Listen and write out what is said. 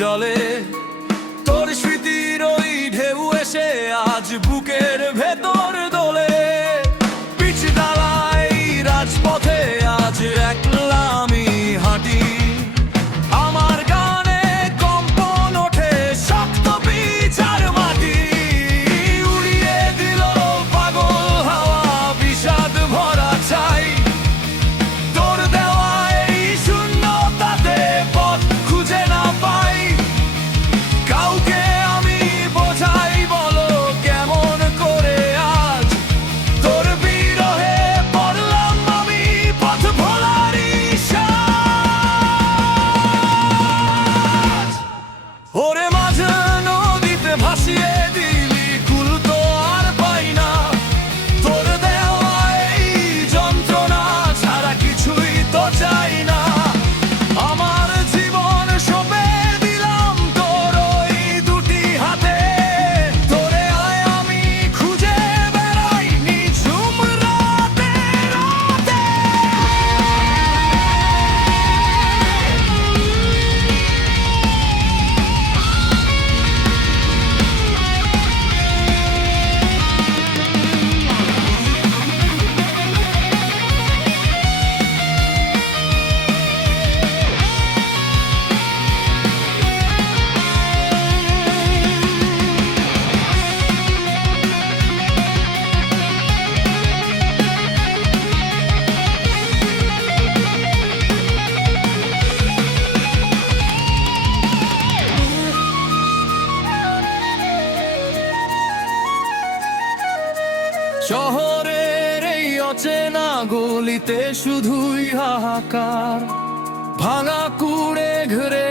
জলে তোর স্মৃতির ওই ঢেউ এসে আজ বুকের ভেতর দোলে। পিচ ডালায় রাজপথে আজ একলা আমি হাঁটি, আমার গানে কম্পন ওঠে শক্ত পিচ আর মাটি। উড়িয়ে দিল পাগল হাওয়া বিষাদ ভরা চাই, তোর দেওয়া এই শূন্যতাতে পথ খুঁজে না পাই। কাউকে আমি বোঝাই বলো কেমন করে আজ, তোর বিরহে পড়লাম আমি পথ ভোলার সাজ। ওরে মাঝে নদীতে ভাসিয়ে দিলি কুল তো আর পাই না, তোর দেওয়া এই যন্ত্রণা ছাড়া কিছুই তো চাই না। আমার জীবন সঁপে দিলাম তোর ওই দুটি হাতে, তোরে আয় আমি খুঁজে বেড়াই নিঝুম রাতে রাতে। শহরের এই অচেনা গলিতে শুধুই হাহাকার, ভাঙা কুড়ে ঘরে